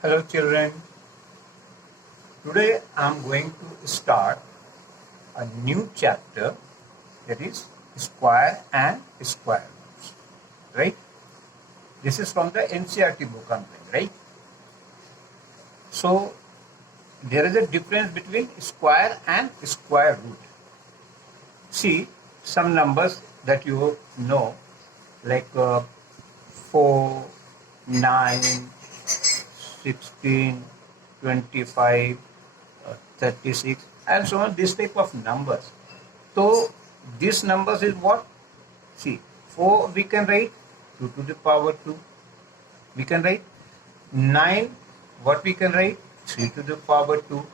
Hello children, today I am going to start a new chapter, that is square and square roots, right? This is from the NCERT book I'm doing, right? So there is a difference between square and square root. See some numbers that you know, like 4, 9, 16, 25, 36, and so on, this type of numbers. So this numbers is what? See, 4 we can write 2 to the power 2. We can write 9, what we can write? 3 to the power 2.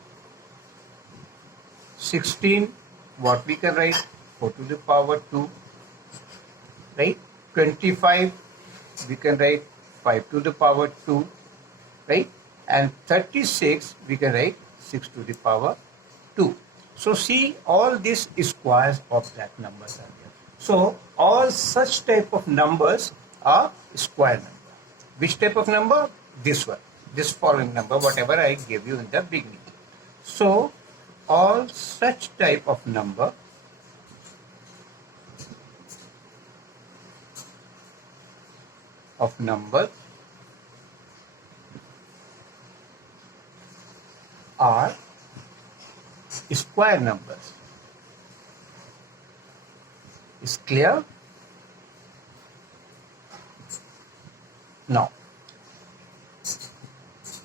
16, what we can write? 4 to the power 2. Right? 25, we can write 5 to the power 2. Right? And 36, we can write 6 to the power 2. So see, all these squares of that numbers are there. So all such type of numbers are square number. Which type of number? This one. This following number, whatever I gave you in the beginning. So all such type of number are square numbers. Is clear? Now,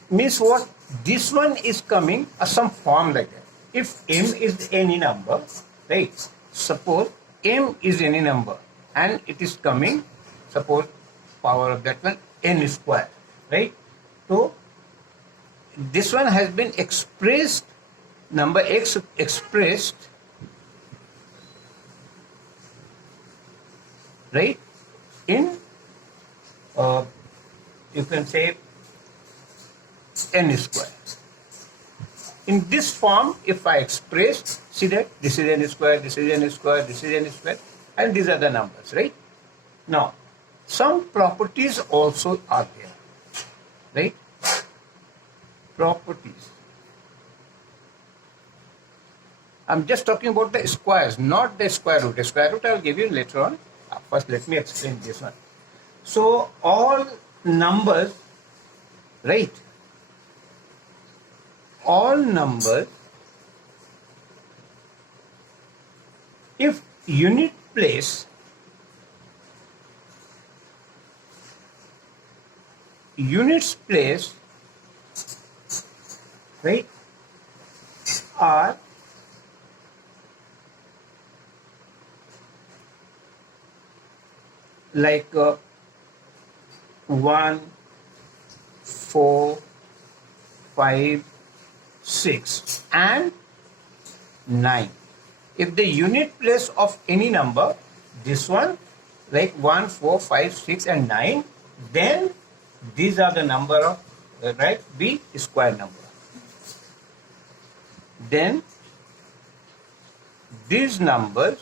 means what? This one is coming some form like that. If m is any number, right? Suppose m is any number and it is coming, suppose power of that one n square, right? So this one has been expressed, number x expressed, right, in you can say n square. In this form, if I express, see that this is n square, this is n square, this is n square, and these are the numbers, right? Now, some properties also are there, right? Properties. I'm just talking about the squares, not the square root. The square root I'll give you later on. First, let me explain this one. So, all numbers, right? All numbers, if unit place right, are like 1, 4, 5, 6 and 9. If the unit place of any number, this one, like 1, 4, 5, 6 and 9, then these are the number of, right, be square number. Then these numbers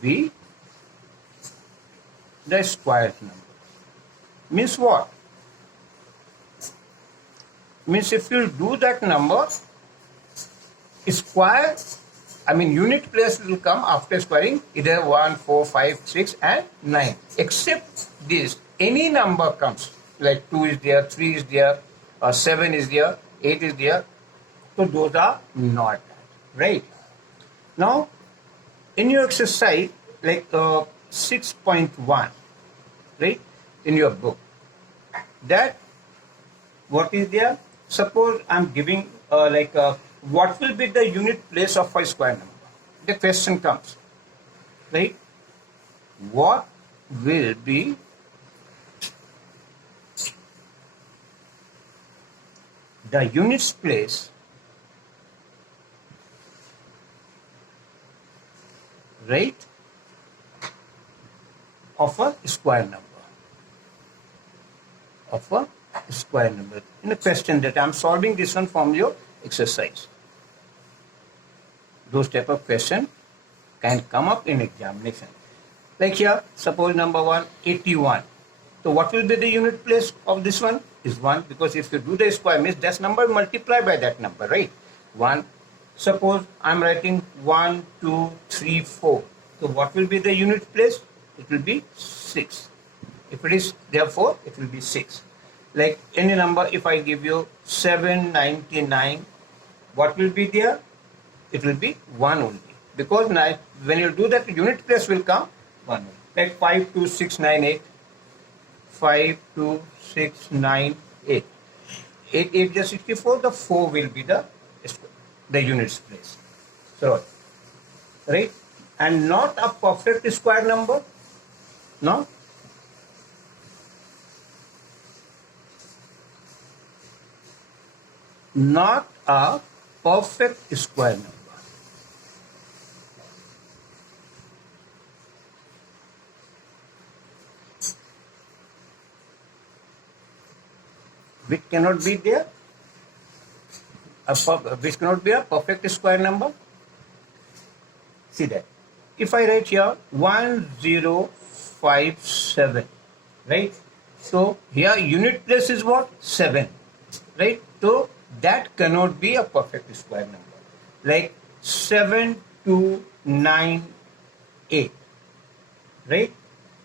be the square number. Means what? Means if you do that number, square, I mean unit place will come after squaring either 1, 4, 5, 6 and 9. Except this, any number comes, like 2 is there, 3 is there, 7 is there, 8 is there. So those are not that, right? Now, in your exercise, like 6.1, right, in your book, that what is there? Suppose I'm giving what will be the unit place of a square number? The question comes, right? What will be the units place, right, of a square number? Of a square number. In a question that I'm solving this one from your exercise. Those type of question can come up in examination. Like here, suppose number 1, 81. So what will be the unit place of this one? Is 1, because if you do the square means that number multiply by that number, right? 1. Suppose I'm writing 1, 2, 3, 4. So what will be the unit place? It will be 6. If it is therefore, it will be 6. Like any number, if I give you 799, what will be there? It will be 1 only. Because now, when you do that, unit place will come 1 only. Like 52698. 52698. 8 8 is 64. The 4 will be the units place. So, right? And not a perfect square number. No? Not a perfect square number. Which cannot be there, which cannot be a perfect square number. See that. If I write here 1057, right? So here unit place is what? 7, right? So that cannot be a perfect square number. Like 7298, right?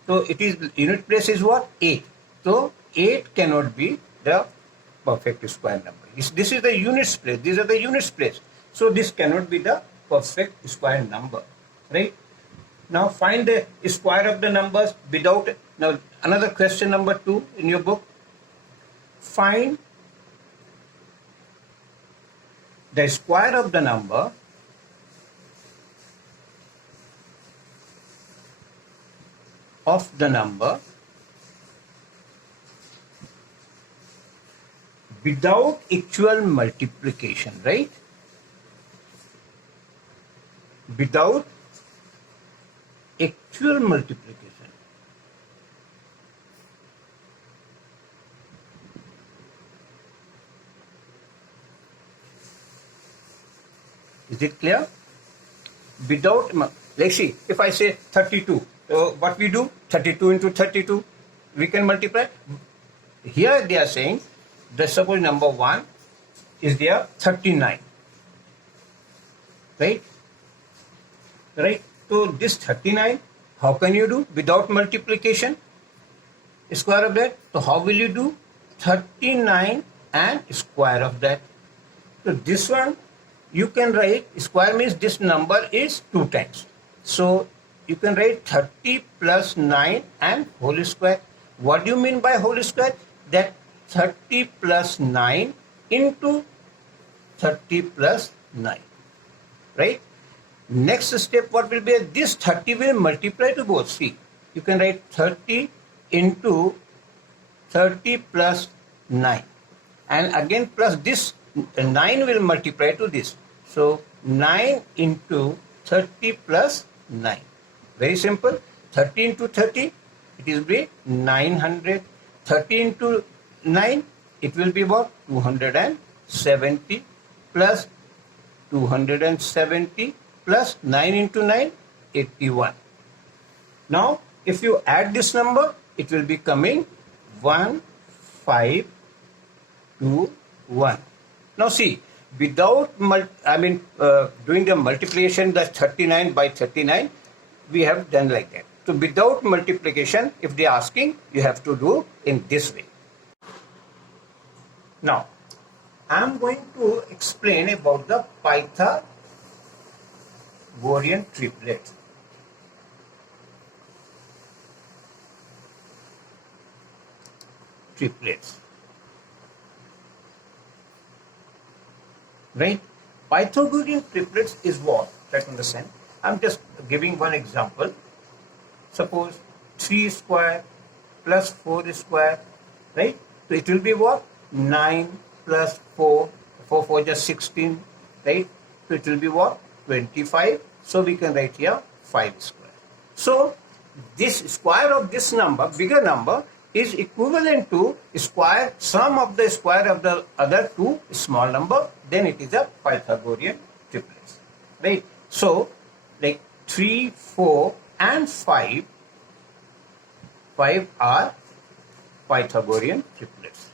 So it is unit place is what? 8. So 8 cannot be the perfect square number. This is the units place. These are the units place. So this cannot be the perfect square number, right? Now find the square of the numbers without. Now another question number 2 in your book. Find the square of the number without actual multiplication, right? Without actual multiplication. Is it clear? Without, let's see, if I say 32, so what we do? 32 into 32, we can multiply. Here they are saying, the suppose number 1 is there 39, right? Right? So this 39, how can you do without multiplication? Square of that. So how will you do? 39 and square of that. So this one you can write, square means this number is 2 times. So you can write 30 plus 9 and whole square. What do you mean by whole square? That 30 plus 9 into 30 plus 9, right? Next step, what will be? This 30 will multiply to both. See, you can write 30 into 30 plus 9. And again plus this 9 will multiply to this. So 9 into 30 plus 9. Very simple. 30 into 30, it will be 900. 30 into 9, it will be about 270 plus 270 plus 9 into 9, 81. Now, if you add this number, it will be coming 1521. Now see, without doing the multiplication, that's 39 by 39, we have done like that. So without multiplication, if they are asking, you have to do in this way. Now, I am going to explain about the Pythagorean triplet. Triplets. Right? Pythagorean triplets is what? Try to understand. I'm just giving one example. Suppose 3 square plus 4 square, right? So it will be what? 9 plus 4, 4 just 16, right? So it will be what? 25. So we can write here 5 square. So this square of this number, bigger number, is equivalent to square sum of the square of the other two small number. Then it is a Pythagorean triplet, right? So like 3, 4 and 5 are Pythagorean triplets.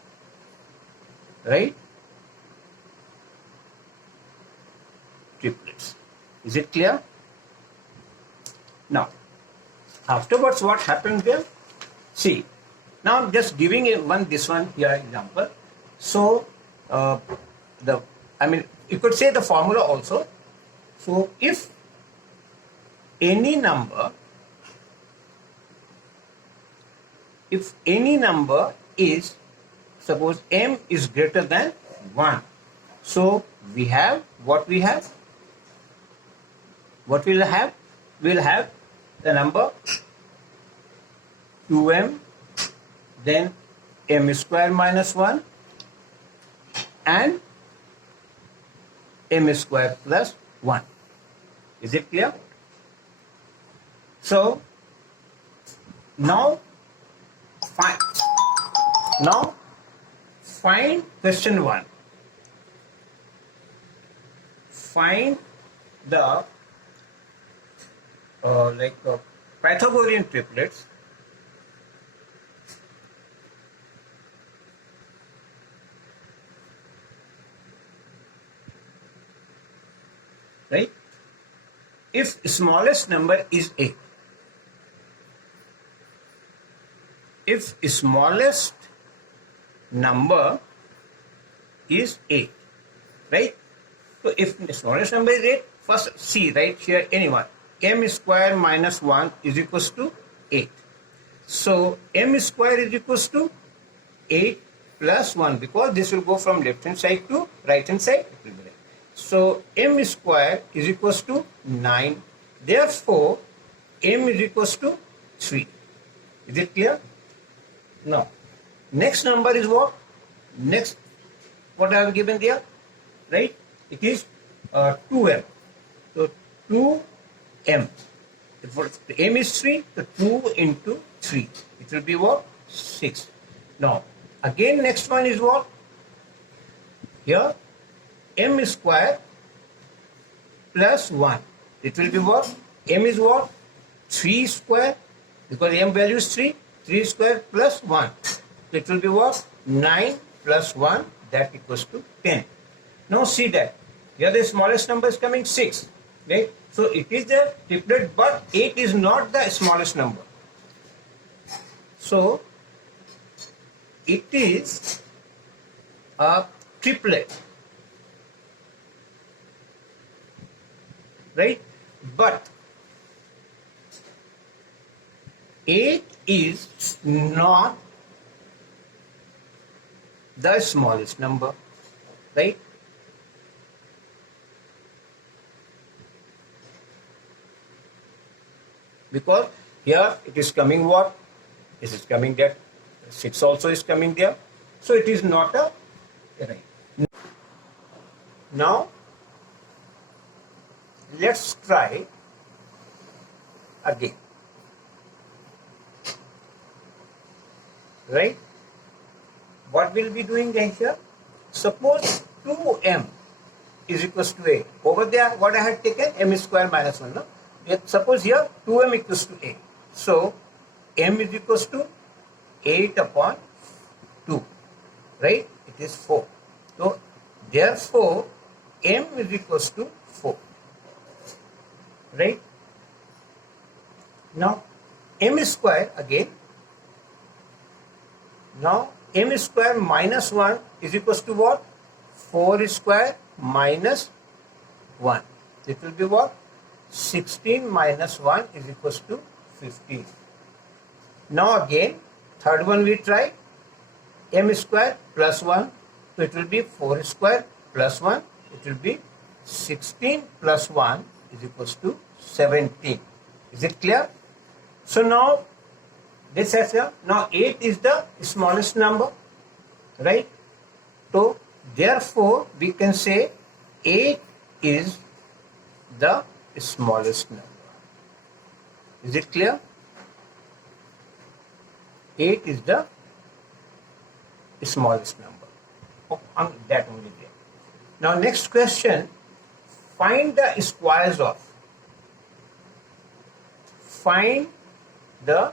Right? Triplets. Is it clear? Now, afterwards, what happens there? See, now I'm just giving this one here example. So, you could say the formula also. So, if any number is, suppose m is greater than 1, so we have what we have. What we'll have? We'll have the number 2m, then m square minus 1 and m square plus 1. Is it clear? So now find question 1. Find the Pythagorean triplets right? If smallest number is 8. If smallest number is 8, right? So if the smallest number is 8, first see right here anyone. M square minus 1 is equals to 8. So m square is equals to 8 plus 1, because this will go from left hand side to right hand side. So m square is equals to 9. Therefore, m is equals to 3. Is it clear? Now, next number is what? Next, what I have given there, right? It is 2m. So 2m. If m is 3, so 2 into 3. It will be what? 6. Now, again next one is what? Here, m square plus 1. It will be what? M is what? 3 square, because m value is 3. 3 square plus 1. It will be what? 9 plus 1, that equals to 10. Now see that. Here the smallest number is coming 6. Right? So it is a triplet, but 8 is not the smallest number. So it is a triplet. Right? But 8 is not the smallest number, right? Because here it is coming what? This is coming there. 6 also is coming there. So it is not a right. Now let's try again. Right? What will be doing here? Suppose 2m is equals to 8. Over there, what I had taken? M square minus 1. No? Suppose here 2m equals to 8. So m is equals to 8 upon 2. Right? It is 4. So therefore, m is equals to 4. Right? Now m square again. Now m square minus 1 is equals to what? 4 square minus 1. It will be what? 16 minus 1 is equals to 15. Now again, third one we try. M square plus 1. So it will be 4 square plus 1. It will be 16 plus 1 is equals to 17. Is it clear? So now this has here. Now 8 is the smallest number, right? So therefore we can say 8 is the smallest number. Is it clear? 8 is the smallest number. Oh, that only there. Now next question, find the squares of. Find the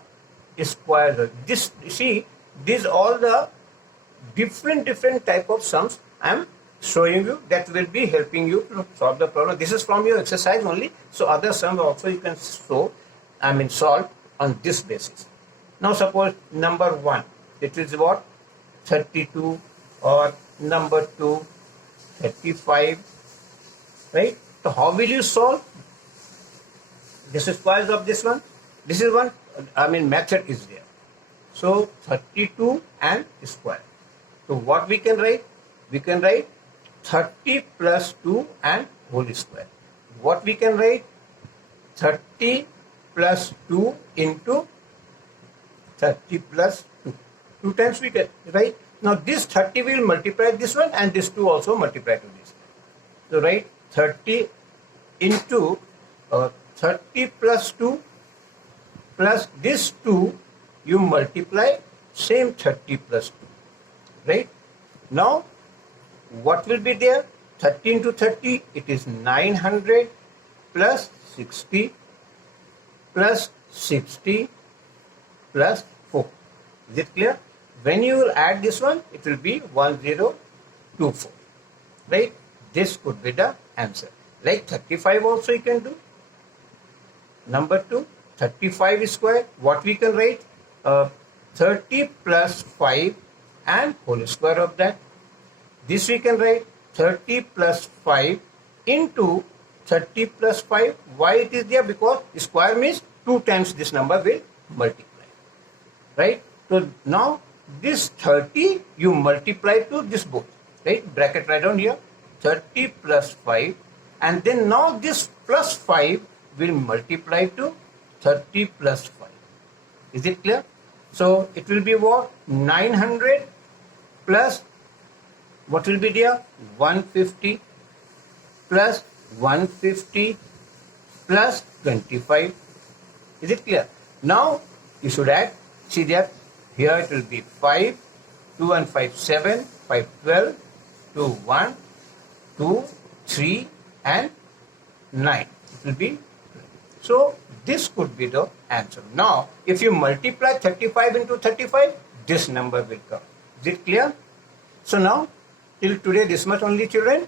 squares of. This, see, these all the different type of sums I am showing you that will be helping you to solve the problem. This is from your exercise only, so other sums also you can solve on this basis. Now suppose number 1, it is what, 32, or number 2, 35, right? So how will you solve? This is squares of this one. This is one, method is there. So 32 and square. So what we can write? We can write 30 plus 2 and whole square. What we can write? 30 plus 2 into 30 plus 2. 2 times we get, right? Now this 30 will multiply this one, and this 2 also multiply to this. So write 30 into 30 plus 2 plus this 2, you multiply same 30 plus 2, right? Now what will be there? 30 into 30, it is 900 plus 60 plus 60 plus 4. Is it clear? When you will add this one, it will be 1024, right? This could be the answer. Like 35 also you can do. Number 2, 35 square. What we can write? 30 plus 5 and whole square of that. This we can write 30 plus 5 into 30 plus 5. Why it is there? Because square means 2 times this number will multiply, right? So now this 30 you multiply to this both, right? Bracket right down here, 30 plus 5, and then now this plus 5 will multiply to 30 plus 5. Is it clear? So it will be what? 900 plus what will be there? 150 plus 150 plus 25. Is it clear? Now you should add. See there, here it will be 5, 2 and 5, 7, 5, 12, 2, 1, 2, 3 and 9. It will be, so this could be the answer. Now if you multiply 35 into 35, this number will come. Is it clear? So now till today this much only, children.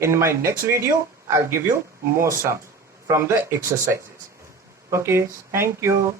In my next video I'll give you more sums from the exercises. Okay, thank you.